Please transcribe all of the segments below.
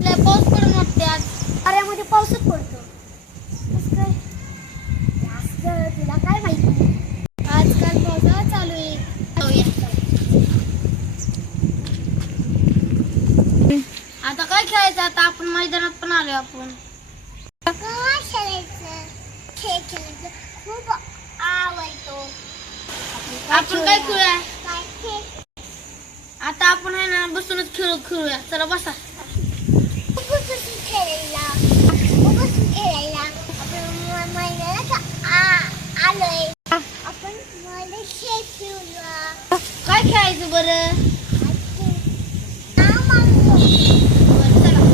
पाऊस पडून वाटते आज. वाऱ्यामध्ये पाऊसच पडतो. कसं काय जास्त तुला काय माहिती आजकाल पावसाळा चालू आहे. जाऊया. आता काय खेळायचं? आता आपण मैदानात पण आलोय आपण. काय खेळायचं? खेळ खेळायचं खूप आवडतो. आपण काय खेळूया? काय खेळ? आता आपण आहे ना बसूनच खेळू खेळूया चला बसा. बसून खेळायला बसून खेळायला आपण म- मैदानात आ- आलोय आपण मला खेळ खेळूया काय खेळायचं बरं हा, मागलो. बरं चला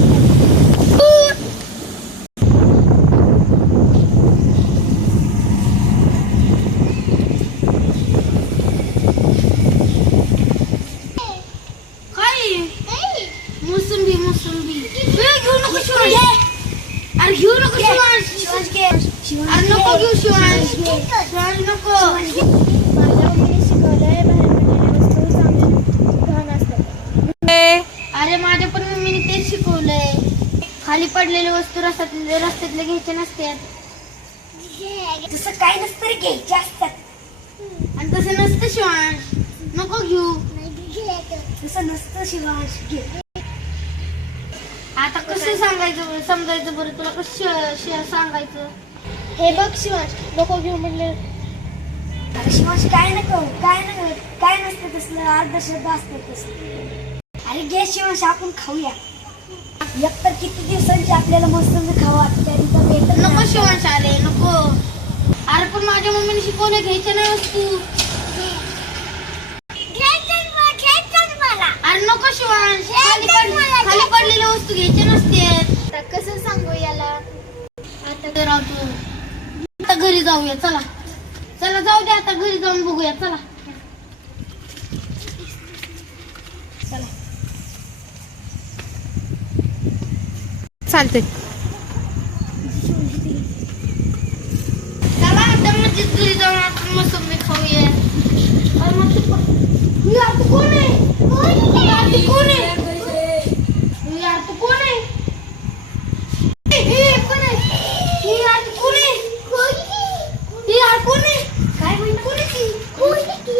काय Hey, मोसंबी मोसंबी ए, घेऊ नको शिवांश अरे घेऊ नको शिवांश अरे नको घेऊ शिवांश शिवांश अरे माझ्या पण मम्मीने तेच शिकवलंय. खाली पडलेले वस्तू रस्त्यातले रस्त्यातले घ्यायचे नसतात. तसं काय नसतं रे घ्यायचे असतात. आणि तसं नसतं शिवांश. नको घेऊ. तसं नसतं शिवाश. घे. आता कसं सांगायचं? समजायचं बरं? तुला कसं सांगायचं? हे बघ शिवाश नको घेऊ म्हणले. अरे शिवाश काय नको काय नको काय नसतं तसलं अर्ध शब्द असतं तसलं अरे घे शिवाश आपण खाऊया. एकतर किती दिवसांची आपल्याला मस्त खावा वाटतं तिथं भेटत नको. शिवांश अरे नको. अरे पण माझ्या मम्मीने शिकवलं घ्यायचं नाही वस्तू. अरे नको शिवांश खाली पड खाली पडलेल्या वस्तू घ्यायचे नसते. कसं सांगू याला? आता घरी जाऊया चला. चला जाऊ दे आता घरी जाऊन बघूया चला. चालते चला आता घरी जाऊन आपण मोसंबी खाऊया. अरे मग तू पण- यार तू कोण आहे? कोण आहे यार तू कोण आहे ए, ए, कोण आहे ए, यार तू कोण आहे ए, यार कोण आहे काय म्हणतो कोण आहे ती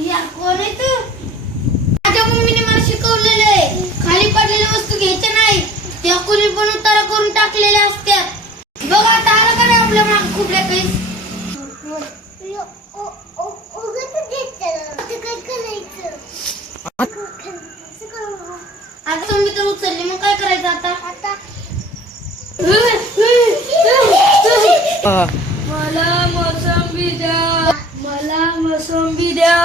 ए, यार कोण आहे तू माझ्या मम्मीने मला शिकवलेलं आहे खाली पडलेल्या वस्तू घ्यायच्या नाही त्या कोणी पण उतारा करून टाकलेल्या असतात बघ आता आलं का नाही आपल्या माग खूपल्या काही आता तुम्ही तर उचलली मग काय करायचं आता मला मोसंबी द्या मला मोसंबी द्या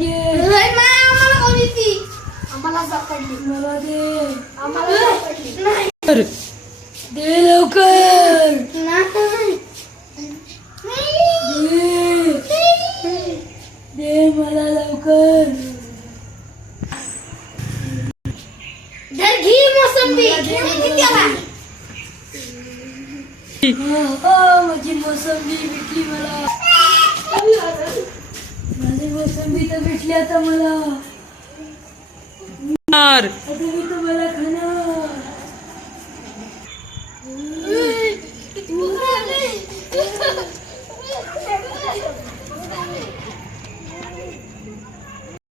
आम्हाला कोणी ती? आम्हाला सापडली. मला दे. आम्हाला सापडली. दे लवकर. नाही. दे. दे मला लवकर. धर घे मोसंबी. दे माझी मोसंबी भेटली मला. माझी मोसंबी तर भेटली आता मला. आता मी तुम्हाला खाणार